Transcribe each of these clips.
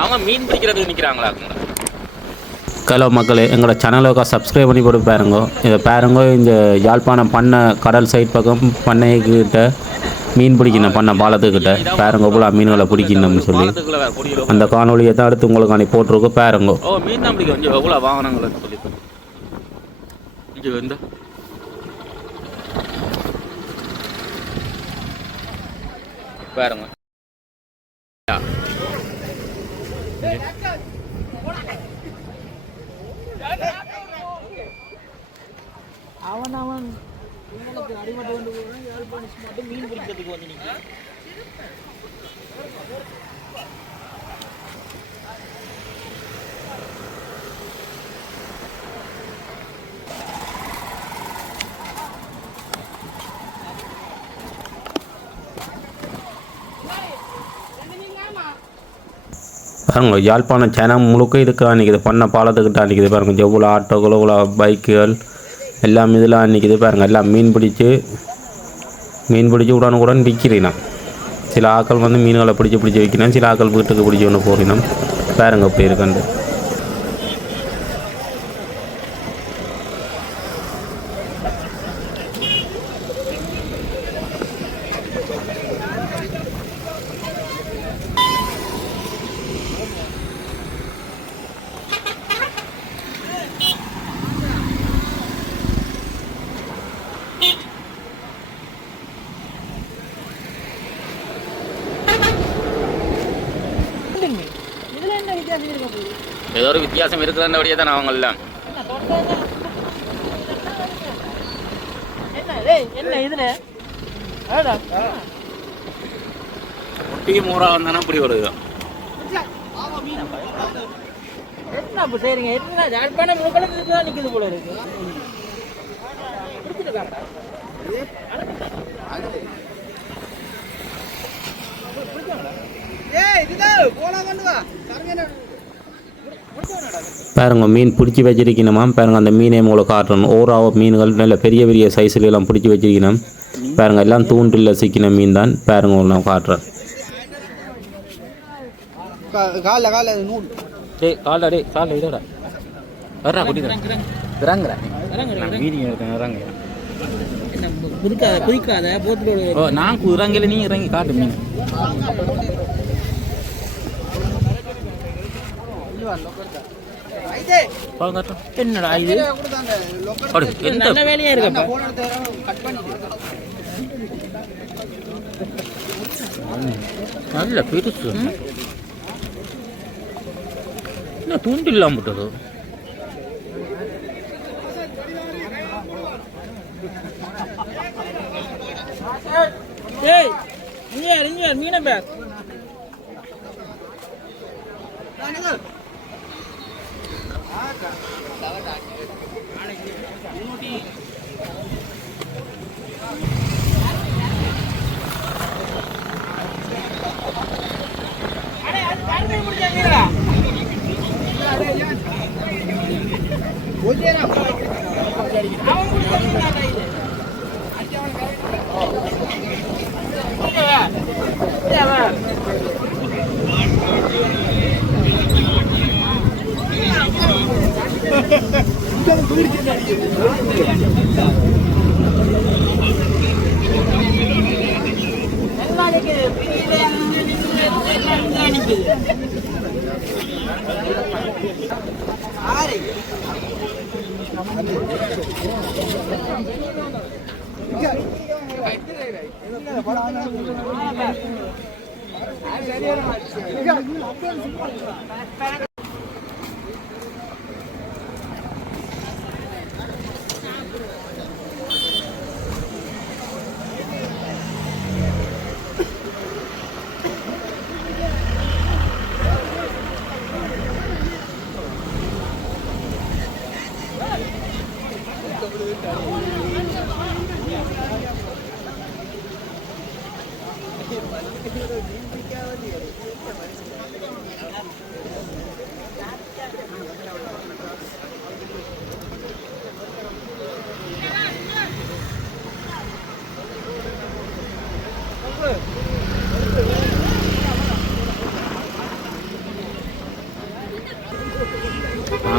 அவங்க மீன் பிடிக்கிறதுக்கு நிற்கிறாங்களா? ஹலோ மக்களே, எங்களோட சேனலுக்கு சப்ஸ்கிரைப் பண்ணி போட்டு பாருங்க. இதை பாருங்க, இந்த யாழ்ப்பாணம் பண்ணை கடல் சைட் பக்கம் பண்ணைக்கிட்ட மீன் பிடிக்கணும், பண்ணை பாலத்துக்கிட்ட பாருங்க போல மீன்களை பிடிக்கணும்னு சொல்லி அந்த காணொலியை தான் அடுத்து உங்களுக்கு அனுப்பி போட்டிருக்கோம் பாருங்க. ஓ, மீன் தான் பிடிக்கும். கொஞ்சம் எவ்வளோ வாங்கினாங்களன்னு சொல்லி இங்கே வந்து பாருங்க. அவன் அடிமட்டு கொண்டு போகிறான். யாழ்ப்பாணம் மட்டும் மீன் பிடிக்கிறதுக்கு வந்து நிற்கிறான். பாருங்க, யாழ்ப்பாணம் சேனம் முழுக்க இதுக்கு அன்றைக்கி பண்ண பாலத்துக்கிட்ட அன்றைக்கி பாருங்கள். எவ்வளோ ஆட்டோக்கள், எவ்வளோ பைக்குகள் எல்லாம் இதில் அன்றைக்கி பாருங்கள். எல்லாம் மீன் பிடிச்சி உடனுக்குடன் விற்கிறேன். சில ஆக்கள் வந்து மீன்களை பிடிச்சி வைக்கணும், சில ஆக்கள் வீட்டுக்கு பிடிச்சி ஒன்று போகிறேன். பாருங்கள் இப்படி இருக்கண்டு. ஏதோ ஒரு வித்தியாசம் இருக்குதுன்றபடியே தான் அவங்கெல்லாம். ஒட்டிக்கு மூறா வந்தானா இப்படி வருது. சரிங்க, யாழ்ப்பாணம் முழுக்களுக்கு தான் நிற்குது போல இருக்கு. பாருங்க, மீன் பிடிச்சி வச்சிருக்கணுமா பாருங்கள். அந்த மீனை உங்களுக்கு காட்டணும். ஓராவ மீன்கள் நல்ல பெரிய பெரிய சைஸில் எல்லாம் பிடிச்சி வச்சிருக்கணும் பாருங்கள். எல்லாம் தூண்டில் சிக்கின மீன் தான் பாருங்க. நான் காட்டுறேன். நான் இறங்கல, நீ இறங்கி காட்டு மீன். என்னடா இது? என்ன வேலையா இருக்கப்பா? நல்ல பெருசு. என்ன தூண்டு இல்லாம விட்டது? மீன பேக்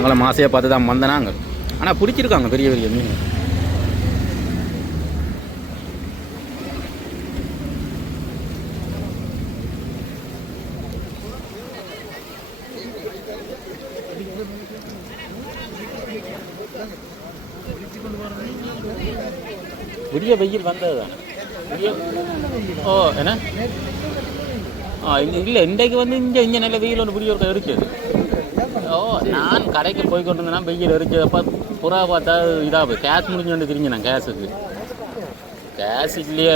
நாங்கள மாசையை பார்த்து தான் வந்தனாங்க. ஆனால் பிடிச்சிருக்காங்க பெரிய பெரிய மீன். விடிய வெயில் வந்தது தான். ஓ என்ன இல்லை இன்றைக்கு வந்து இங்கே நல்ல வெயில் ஒன்று புரிய ஒரு இருக்குது. ஓ நான் கடைக்கு போய் கொண்டு இருந்தேன்னா வெயில் இருக்குது. அப்போ புறா பார்த்தா இதாக கேஸ் முடிஞ்சு வந்து திரிஞ்சு நான் கேஸுக்கு கேஸ் இல்லையே.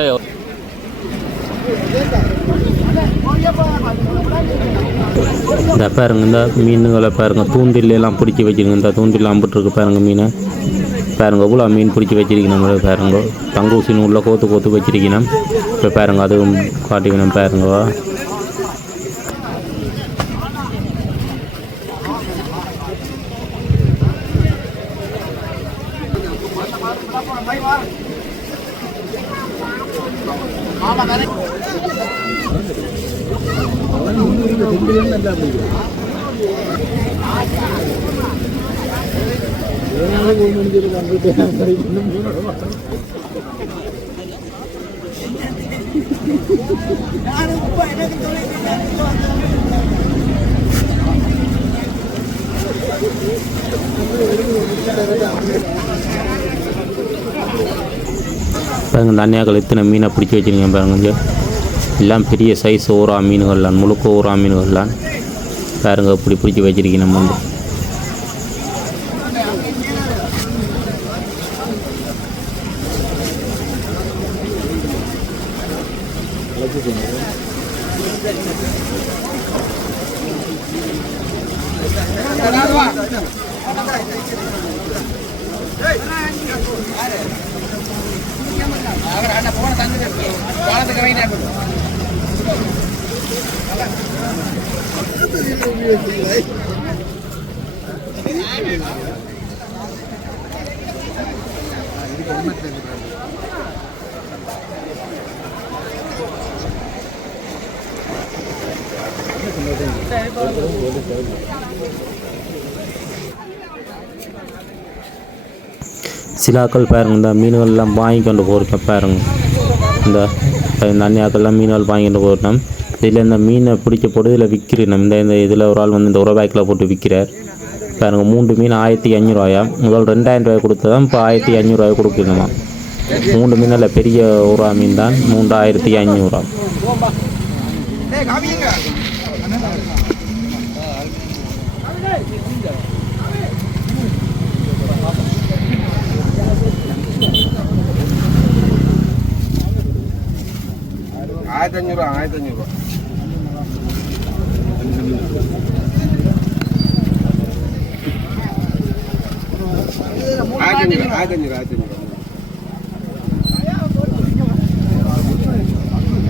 இந்த பாருங்க இந்த மீனுகளை பாருங்க தூண்டிலாம் பிடிச்சி வச்சுருங்க. இந்த தூண்டில் அம்பிட்டுருக்கு பாருங்க மீனை பாருங்க. இவ்வளோ மீன் பிடிச்சி வச்சிருக்கணும் பாருங்க. தங்கூசி நூலில் கோத்து வச்சிருக்கணும். இப்போ பாருங்க அதுவும் காட்டிக்கணும் பாருங்க. பாருங்க இந்த அண்ணியாக்கள் இத்தனை மீனை பிடிச்சி வச்சுருக்கேன் பாருங்க. எல்லாம் பெரிய சைஸ் ஊரா மீன்கள்லாம் முழுக்க ஊரா மீன்கள்லாம் பாருங்க இப்படி பிடிச்சி வச்சுருக்கேன் நம்ம வந்து. சிலாக்கள் பாருங்க இந்த மீன்கள்லாம் வாங்கி கொண்டு போகிறோம் பாருங்க. இந்த அண்ணியாக்கள்லாம் மீன்கள் வாங்கி கொண்டு போகிறோம். இதில் இந்த மீனை பிடிக்க போட்டு இதில் விற்கிறேன். இந்த இதில் ஒரு ஆள் வந்து இந்த உரவாய்க்கில் போட்டு விற்கிறார் பாருங்க. 3 மீன் 1500 முதல் 2000 ரூபாய் கொடுத்ததான் இப்போ 1500 கொடுக்கணுமா. 3 மீனில் பெரிய ஊரா மீன் தான் 3500. $1500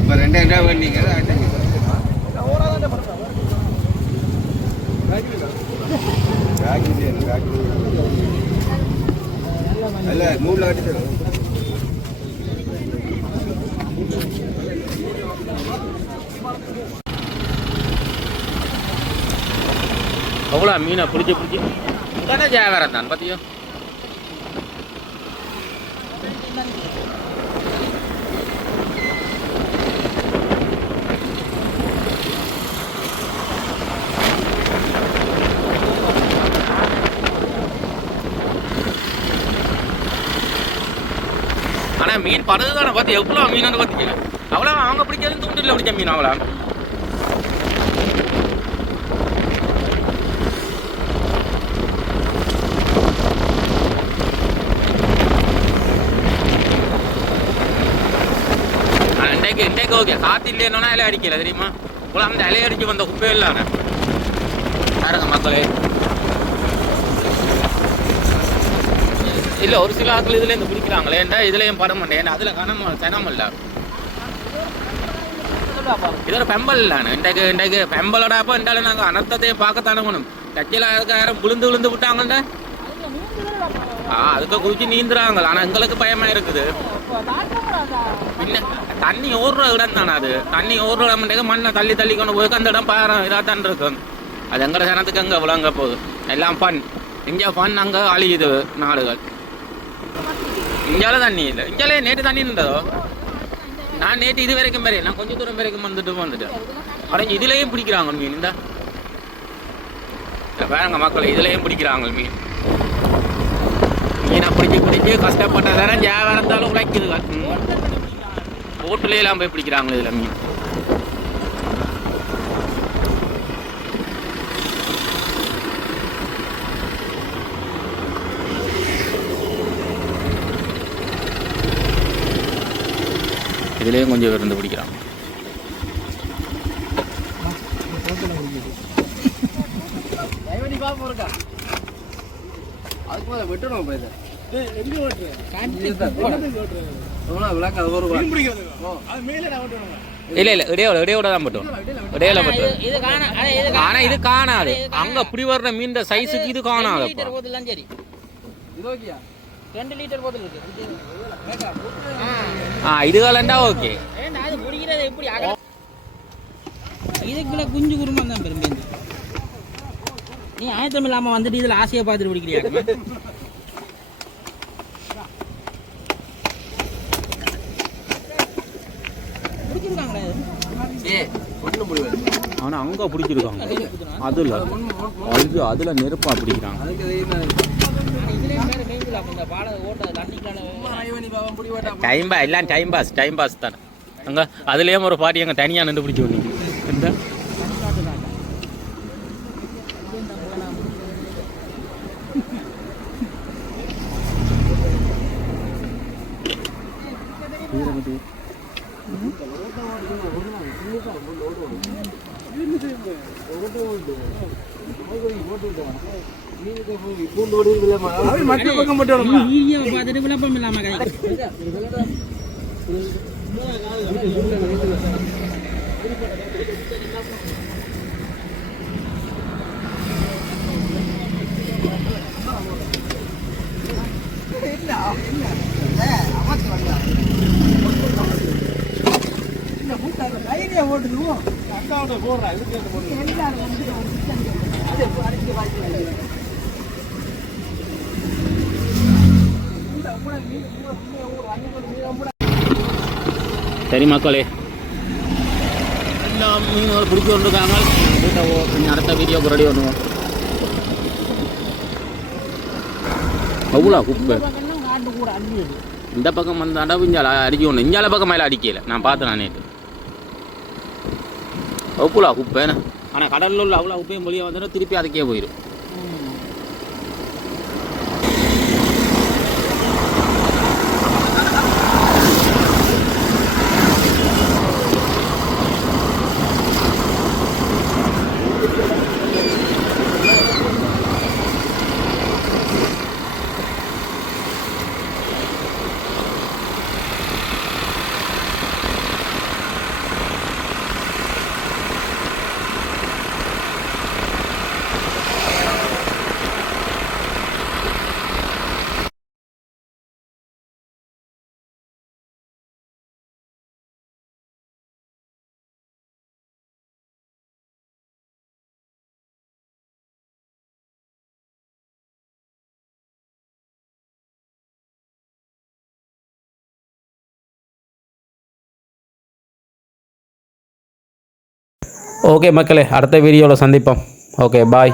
இப்போ 2000 பண்ணீங்க. அல்ல நூலில் கட்டி அவ்வளோ மீனை பிடிச்சி தானே ஜாகரம் தான் பார்த்தியோ. ஆனால் மீன் படுது தானே பார்த்து எவ்வளோ மீனானு பார்த்திங்க. அவ்வளோ அவங்க பிடிக்கிறது தூண்டில் பிடிச்ச மீன் அவ்வளோ. இன்றைக்கு ஓகே காற்று இல்லைன்னா இலை அடிக்கல தெரியுமா. இவ்வளோ அந்த இலையை அடிச்சு வந்த குப்பையே இல்லாண்ணே பாருங்க மக்களே. இல்லை ஒரு சில ஆட்கள் இதுல இருந்து பிடிக்கிறாங்களே ஏன்டா இதுலையும் படம் மாட்டேன். ஏன்னா அதில் கனம் இல்லை. இது ஒரு பெம்பல் இல்லைண்ணே. இன்றைக்கு பெம்பலோடப்போ என்றாலும் நாங்கள் அனர்த்தத்தையும் பார்க்கத்தானே வேணும். கட்சியில் யாரும் விழுந்து விட்டாங்கள்ட அதுக்கு குதிச்சு நீந்துறாங்க. ஆனால் எங்களுக்கு பயமாக இருக்குது. பின்ன தண்ணி ஓடுற இடம் தானே அது. தண்ணி ஓடுற இடம் மண்ணை தள்ளி கொண்டு போய் அந்த இடம் பாரு இதாக தான் இருக்கும். அது எங்கட ஜனத்துக்கு அங்கே விளங்க போகுது. எல்லாம் இங்கே ஃபன் அங்கே அழியுது நாடுகள். இங்கால தண்ணி இல்லை. இங்காலே நேற்று தண்ணி இருந்ததோ? நான் நேற்று இது வரைக்கும் பெரிய நான் கொஞ்சம் தூரம் வரைக்கும் வந்துட்டேன். அடைஞ்சு இதுலேயும் பிடிக்கிறாங்க மீன். இந்த வேறங்க மக்கள் இதுலேயும் பிடிக்கிறாங்க மீன். மீனை பிடிச்சி கஷ்டப்பட்ட தரம் வியாபாரத்தாலும் உழைக்குதுங்க. போட்டுலாம் போய் பிடிக்கிறாங்க இதில் மீன். இதுலேயும் கொஞ்சம் இருந்து பிடிக்கிறாங்க. இல்லை இடையோட தான் பட்டும். இடையில பட்டும். ஆனால் இது காணாது. அங்கே அப்படி வர்ற மீன் சைஸுக்கு இது காணாது. இதுகளா ஓகே. இதுக்குள்ள குஞ்சு குருமா தான் பெரும்பு. நீ ஆயத்தம் இல்லாம வந்துட்டு இதுல ஆசையை பார்த்துட்டு பிடிக்கிறியா? பிடிச்சிருக்காங்களே. ஆனா அங்க பிடிச்சிருக்காங்க. அதுல நெருப்பா பிடிக்கிறாங்க. டைம் பாஸ் தான். அங்கே அதுலேயும் ஒரு பாட்டி அங்கே தனியாக நின்று பிடிச்சி விடுங்க. விளப்பம் இல்லாம சரி மக்களே, எல்லாம் மீன்கள் பிடிச்சி கொண்டிருக்காங்க. அடுத்த வீடியோக்கு ரெடி பண்ணுவோம். அவ்வளோ குப்பை இந்த பக்கம் வந்து அடவு இஞ்சால அடிக்க ஒன்று. இஞ்சால பக்கம் மேலே அடிக்கல. நான் பார்த்தேன் நேற்று. அவ்வளோ குப்பை. ஆனால் கடலில் உள்ள அவ்வளோ குப்பையும் மொழியை வந்துட்டு திருப்பி அதுக்கே போயிடும். ஓகே மக்களே, அடுத்த வீடியோவில் சந்திப்போம். ஓகே, பாய்.